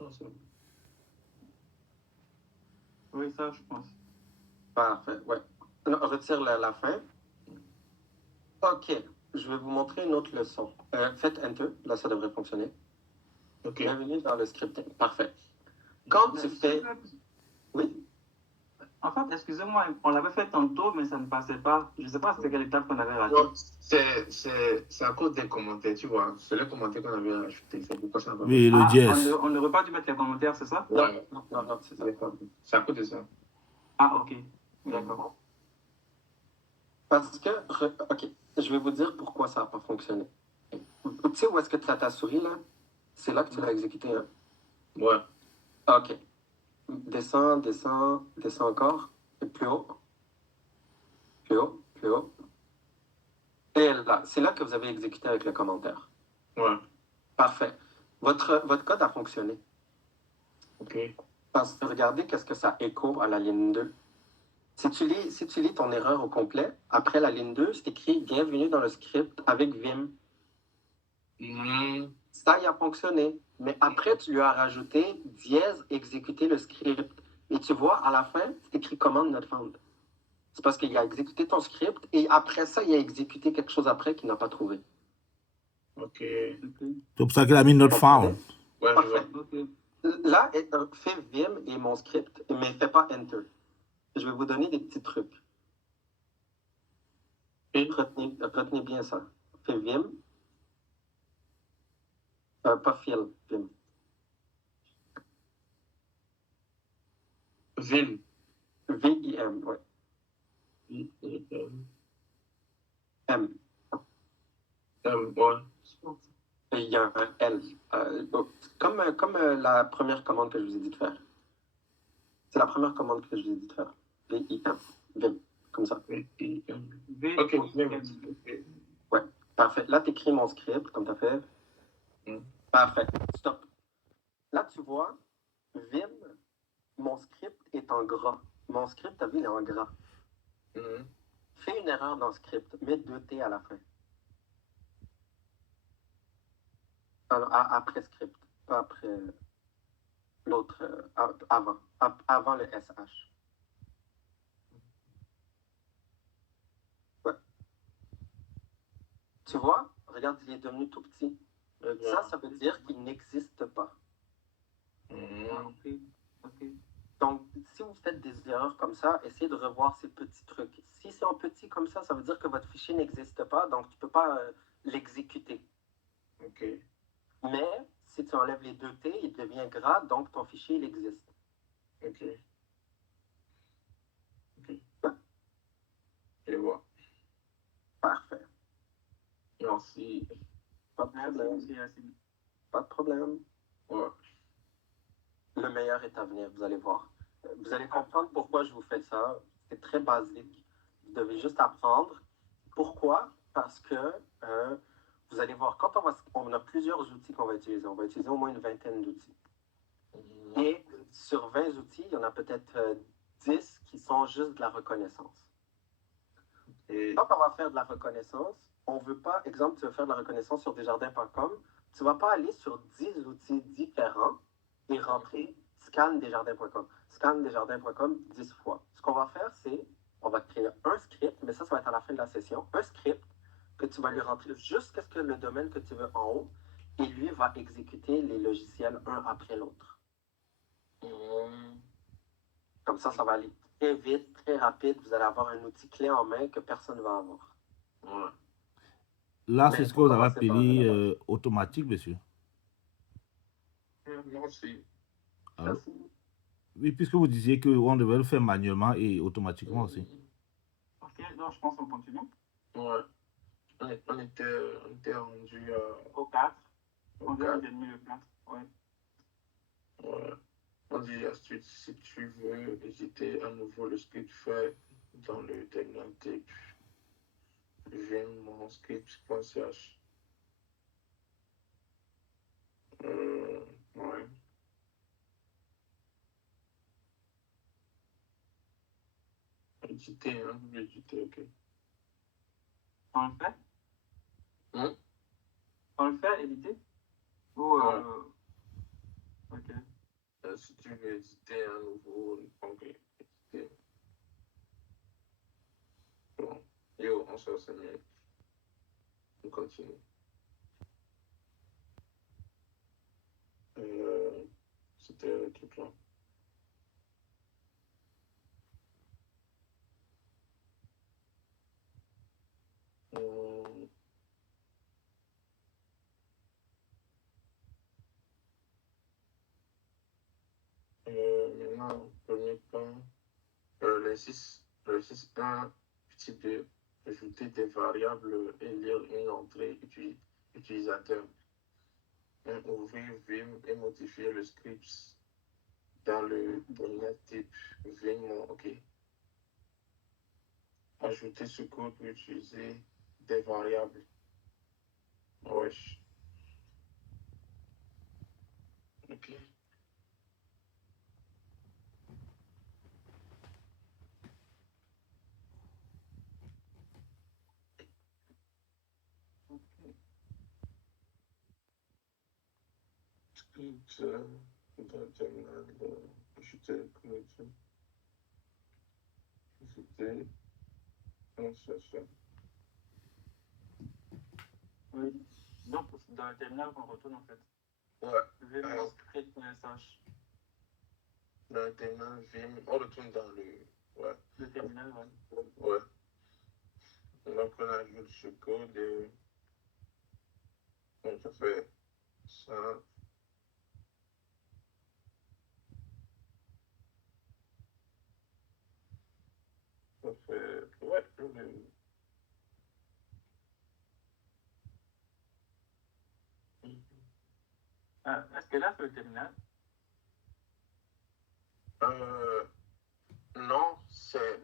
Non, c'est bon. Oui, ça, je pense. Parfait, ouais. Non, retire la fin. OK, je vais vous montrer une autre leçon. Faites Enter, là ça devrait fonctionner. Ok. Bienvenue dans le scripting. Parfait. Quand tu fais... Oui? En fait, excusez-moi, on l'avait fait tantôt, mais ça ne passait pas. Je ne sais pas c'était quelle étape qu'on avait ratée. Non, c'est à cause des commentaires, tu vois. C'est les commentaires qu'on avait rajoutés. C'est pourquoi ça va. Oui, le Ah, JS. on n'aurait pas dû mettre les commentaires, c'est ça? Ouais, Non, c'est ça. c'est à cause de ça. Ah, ok. D'accord. Parce que, OK, je vais vous dire pourquoi ça n'a pas fonctionné. Tu sais où est-ce que tu as ta souris, là? C'est là que tu l'as exécuté, hein? Ouais. OK. Descends, descends, descends encore. Et plus haut. Plus haut, plus haut. Et là, c'est là que vous avez exécuté avec le commentaire. Ouais. Parfait. Votre code a fonctionné. Ok. Parce que regardez qu'est-ce que ça écho à la ligne 2. Si tu lis ton erreur au complet, après la ligne 2, c'est écrit Bienvenue dans le script avec Vim. Ça, il a fonctionné. Mais après, tu lui as rajouté dièse exécuter le script. Et tu vois, à la fin, c'est écrit commande not found. C'est parce qu'il a exécuté ton script et après ça, il a exécuté quelque chose après qu'il n'a pas trouvé. Ok. C'est pour ça qu'il a mis not found. Ouais, je vois. Ok. Là, fais Vim et mon script, mais fais pas Enter. Je vais vous donner des petits trucs. Retenez bien ça. Fais Vim. Pas Fill, Vim. Vim. V-I-M, ouais. M. Ouais. Et il y a un L. Comme la première commande que je vous ai dit de faire. C'est la première commande que je vous ai dit de faire. V-I-M. Vim. Comme ça. V, Ok, M. Ouais. Parfait. Là, tu écris mon script, comme tu as fait. Parfait. Stop. Là, tu vois, Vim, mon script est en gras. Mon script, t'as vu, il est en gras. Fais une erreur dans le script. Mets 2T à la fin. Alors, après script. Pas après l'autre. Avant le SH. Ouais. Tu vois, regarde, il est devenu tout petit. Ça veut dire qu'il n'existe pas. Ah, ok. Ok. Donc, si vous faites des erreurs comme ça, essayez de revoir ces petits trucs. Si c'est en petit comme ça veut dire que votre fichier n'existe pas, donc tu ne peux pas l'exécuter. Ok. Mais si tu enlèves les 2T, il devient gras, donc ton fichier, il existe. Ok. Ok. Je vois. Parfait. Merci. Pas de problème. Merci. Pas de problème. Ouais. Le meilleur est à venir, vous allez voir. Vous allez comprendre pourquoi je vous fais ça. C'est très basique. Vous devez juste apprendre. Pourquoi? Parce que vous allez voir, quand on a plusieurs outils qu'on va utiliser. On va utiliser au moins une vingtaine d'outils. Et sur 20 outils, il y en a peut-être 10 qui sont juste de la reconnaissance. Et quand on va faire de la reconnaissance, on ne veut pas, exemple, tu veux faire de la reconnaissance sur desjardins.com, tu ne vas pas aller sur 10 outils différents et rentrer scan-desjardins.com. Scan-desjardins.com 10 fois. Ce qu'on va faire, c'est, on va créer un script, mais ça va être à la fin de la session, un script que tu vas lui rentrer jusqu'à ce que le domaine que tu veux en haut, et lui va exécuter les logiciels un après l'autre. Comme ça va aller très vite, très rapide. Vous allez avoir un outil clé en main que personne ne va avoir. Ouais. Là, Mais c'est ce il que faut vous avez commencer par appelé la automatique, monsieur. Merci. Alors, Merci. oui, puisque vous disiez qu'on devait le faire manuellement et automatiquement aussi. Ok, donc je pense qu'on continue. Ouais. On était rendu Au 4. au On vient 4. de terminer le 4. Ouais. Ouais. On dit ensuite, si tu veux visiter à nouveau le script fait dans le terminal type, j'aime mon script.ch. Ouais. Éditer, hein, éditer, ok. On le fait? Hein? On le fait, éditer? Ou, Ouais. ok. si tu veux éditer un nouveau onglet, bon, yo, on se mieux. On continue. C'était tout là. Maintenant, premier point, le 6.1, petit 2, ajouter des variables et lire une entrée utilisateur. Ouvrir Vim et modifier le script dans le terminal type Vim, ok. Ajouter ce code pour utiliser des variables. Wesh. Ok. Script dans le terminal, ajouter connexion. Ajouter un session. Oui. Donc, c'est dans le terminal qu'on retourne en fait. Ouais. Vim script.sh. Dans le terminal Vim, on retourne dans le terminal, ouais. Ouais. Donc on ajoute ce code et donc ça fait ça. Ça fait ouais. Est-ce que là c'est le terminal? Non, c'est